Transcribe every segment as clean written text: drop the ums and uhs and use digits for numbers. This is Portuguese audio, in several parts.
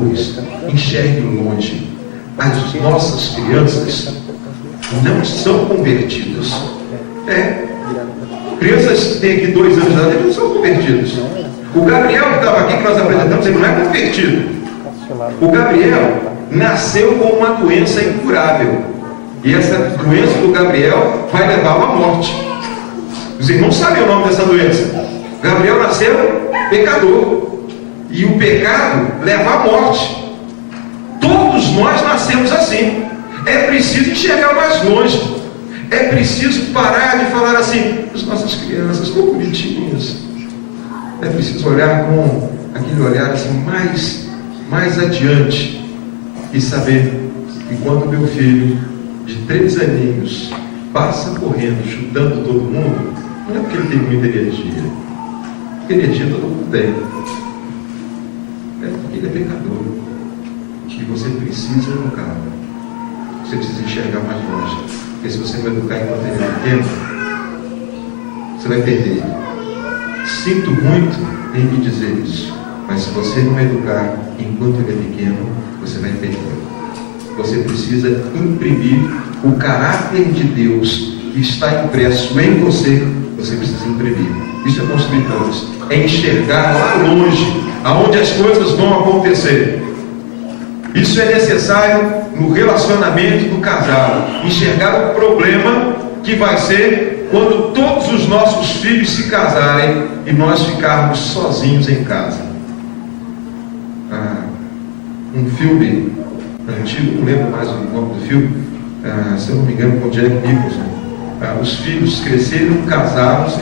pecadores, enxerguem longe. As nossas crianças não são convertidas. Crianças que têm aqui 2 anos de idade, eles não são convertidos. O Gabriel que estava aqui, que nós apresentamos, ele não é convertido. O Gabriel nasceu com uma doença incurável. E essa doença do Gabriel vai levá-lo à morte. Os irmãos sabem o nome dessa doença. Gabriel nasceu pecador. E o pecado leva à morte. Todos nós nascemos assim. É preciso enxergar mais longe. É preciso parar de falar assim, as nossas crianças tão bonitinhas. É preciso olhar com aquele olhar assim mais adiante e saber que quando meu filho de 3 aninhos passa correndo, chutando todo mundo, não é porque ele tem muita energia. Porque energia todo mundo tem. É porque ele é pecador. E você precisa educar. Você precisa enxergar mais longe. Porque se você não educar enquanto ele é pequeno, você vai perder ele. Sinto muito em me dizer isso. Mas se você não educar enquanto ele é pequeno, você vai perder. Você precisa imprimir o caráter de Deus que está impresso em você. Você precisa imprimir. Isso é construir planos. É enxergar lá longe, aonde as coisas vão acontecer. Isso é necessário no relacionamento do casal. Enxergar o problema que vai ser quando todos os nossos filhos se casarem e nós ficarmos sozinhos em casa. Um filme antigo, não lembro mais o nome do filme, se eu não me engano, com Jack Nicholson. Os filhos cresceram, casaram-se,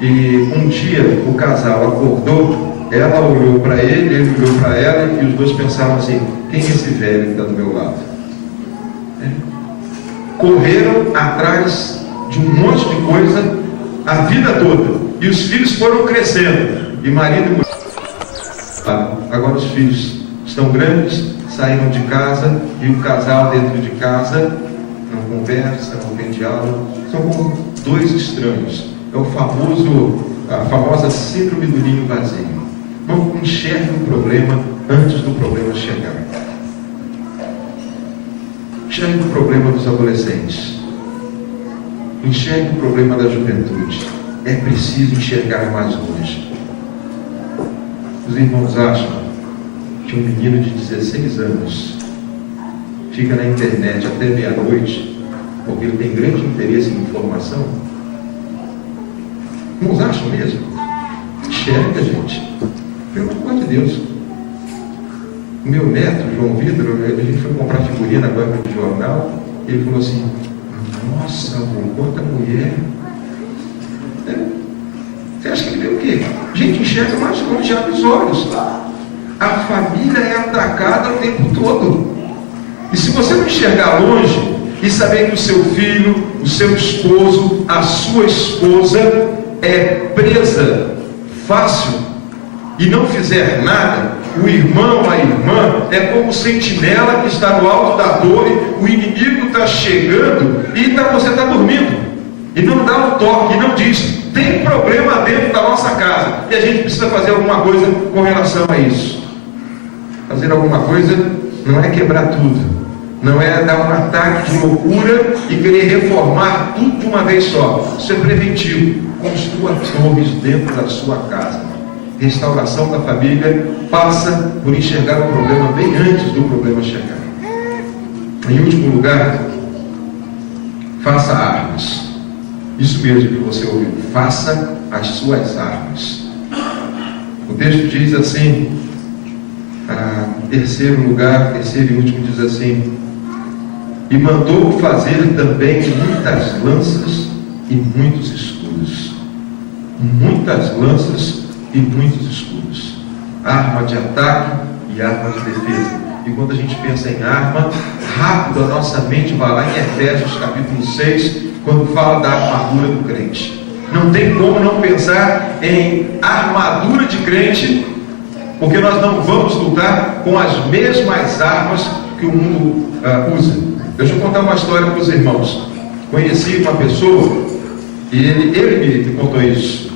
e um dia o casal acordou, ela olhou para ele, ele olhou para ela, e os dois pensaram assim: quem é esse velho que está do meu lado? Correram atrás de um monte de coisa a vida toda, e os filhos foram crescendo, e marido e mulher. Agora os filhos estão grandes, saíram de casa, e o casal dentro de casa não conversa, não tem diálogo, são como 2 estranhos. É a famosa síndrome do ninho vazio. Não enxergue o problema antes do problema chegar. Enxergue o problema dos adolescentes. Enxergue o problema da juventude. É preciso enxergar mais longe. Os irmãos acham que um menino de 16 anos fica na internet até meia-noite porque ele tem grande interesse em informação? Irmãos acham mesmo? Enxerga, gente. Pelo amor de Deus. O meu neto, João Vitor, a gente foi comprar figurinha na banca de jornal, e ele falou assim: nossa, avô, quanta mulher. Você acha que ele vê o quê? Gente, enxerga mais longe, abre os olhos. A família é atacada o tempo todo. E se você não enxergar longe e saber que o seu filho, o seu esposo, a sua esposa é presa fácil e não fizer nada, o irmão, a irmã é como sentinela que está no alto da torre, o inimigo está chegando e você está dormindo e não dá um toque, e não diz: tem problema dentro da nossa casa e a gente precisa fazer alguma coisa com relação a isso. Fazer alguma coisa não é quebrar tudo, não é dar um ataque de loucura e querer reformar tudo de uma vez só. Isso é preventivo. Construa torres dentro da sua casa. Restauração da família passa por enxergar o problema bem antes do problema chegar. Em último lugar, faça armas. Isso mesmo que você ouviu, faça as suas armas. O texto diz assim, terceiro e último diz assim: e mandou fazer também muitas lanças e muitos escudos. Muitas lanças e muitos escudos. Arma de ataque e arma de defesa. E quando a gente pensa em arma, rápido a nossa mente vai lá em Efésios capítulo 6, quando fala da armadura do crente. Não tem como não pensar em armadura de crente, porque nós não vamos lutar com as mesmas armas que o mundo usa. Deixa eu contar uma história para os irmãos. Conheci uma pessoa e ele me contou isso.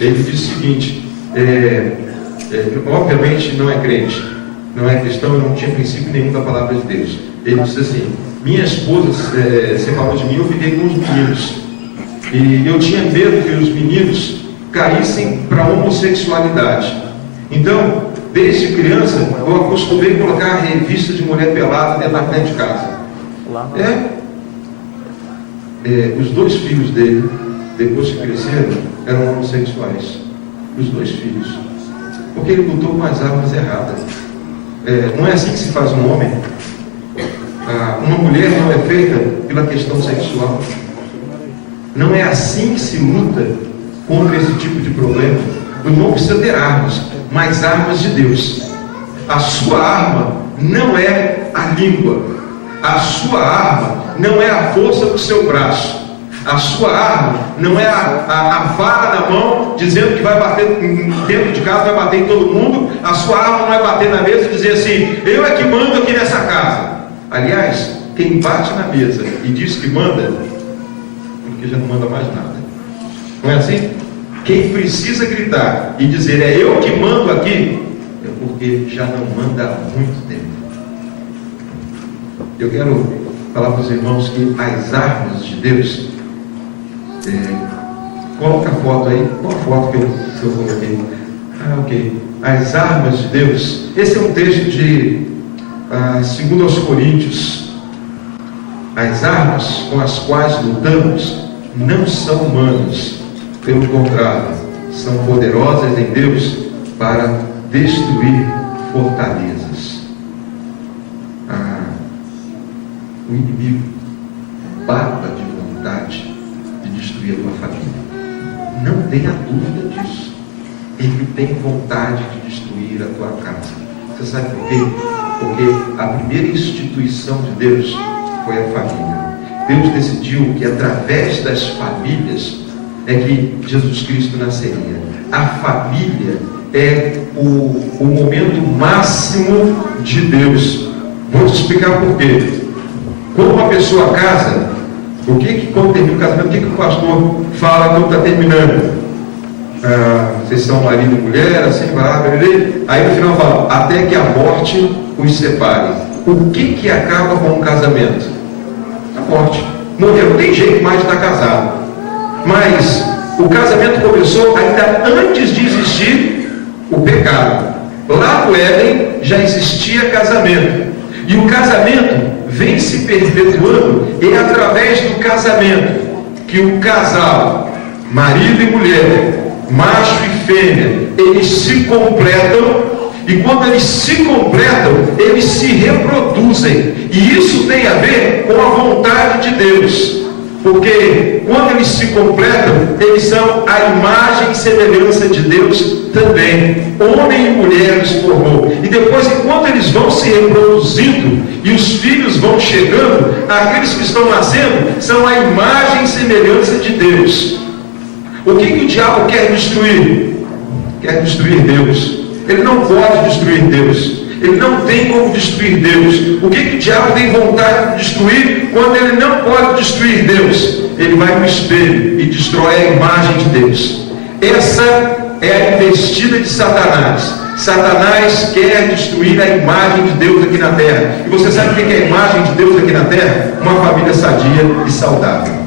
Ele disse o seguinte: obviamente não é crente, não é cristão e não tinha princípio nenhum da palavra de Deus. Ele disse assim: minha esposa separou de mim, eu fiquei com os meninos. E eu tinha medo que os meninos caíssem para a homossexualidade. Então, desde criança, eu acostumei a colocar a revista de mulher pelada dentro da frente de casa. Os 2 filhos dele, depois que cresceram, eram homossexuais. Os 2 filhos. Porque ele lutou com as armas erradas. Não é assim que se faz um homem. Uma mulher não é feita pela questão sexual. Não é assim que se luta contra esse tipo de problema. O irmão precisa ter armas, mas armas de Deus. A sua arma não é a língua. A sua arma não é a força do seu braço. A sua arma não é a vara na mão dizendo que vai bater dentro de casa, vai bater em todo mundo. A sua arma não é bater na mesa e dizer assim: eu é que mando aqui nessa casa. Aliás, quem bate na mesa e diz que manda, porque já não manda mais nada. Não é assim? Quem precisa gritar e dizer é eu que mando aqui, é porque já não manda há muito tempo. Eu quero falar para os irmãos que as armas de Deus, coloca a foto aí, qual a foto que eu coloquei? Ok. As armas de Deus, esse é um texto de 2 Coríntios. As armas com as quais lutamos não são humanas, pelo contrário, são poderosas em Deus para destruir fortalezas. O inimigo bata de vontade de destruir a tua família. Não tenha dúvida disso. Ele tem vontade de destruir a tua casa. Você sabe por quê? Porque a primeira instituição de Deus foi a família. Deus decidiu que através das famílias é que Jesus Cristo nasceria. A família é o momento máximo de Deus. Vou te explicar por quê. Quando uma pessoa casa, quando termina o casamento, o que o pastor fala quando está terminando? Vocês são marido e mulher, assim, aí no final fala, até que a morte os separe. O que acaba com o casamento? A morte. Morreu, não tem jeito mais de estar casado. Mas o casamento começou ainda antes de existir o pecado. Lá no Éden já existia casamento. E o casamento vem se perpetuando, e é através do casamento que o casal, marido e mulher, macho e fêmea, eles se completam, e quando eles se completam, eles se reproduzem. E isso tem a ver com a vontade de Deus. Porque quando eles se completam, eles são a imagem e semelhança de Deus também. Homem e mulher os formou. E depois, enquanto eles vão se reproduzindo e os filhos vão chegando, aqueles que estão nascendo são a imagem e semelhança de Deus. O que o diabo quer destruir? Quer destruir Deus. Ele não pode destruir Deus. Ele não tem como destruir Deus. O que o diabo tem vontade de destruir quando ele não pode destruir Deus? Ele vai no espelho e destrói a imagem de Deus. Essa é a investida de Satanás. Satanás quer destruir a imagem de Deus aqui na terra. E você sabe o que é a imagem de Deus aqui na terra? Uma família sadia e saudável.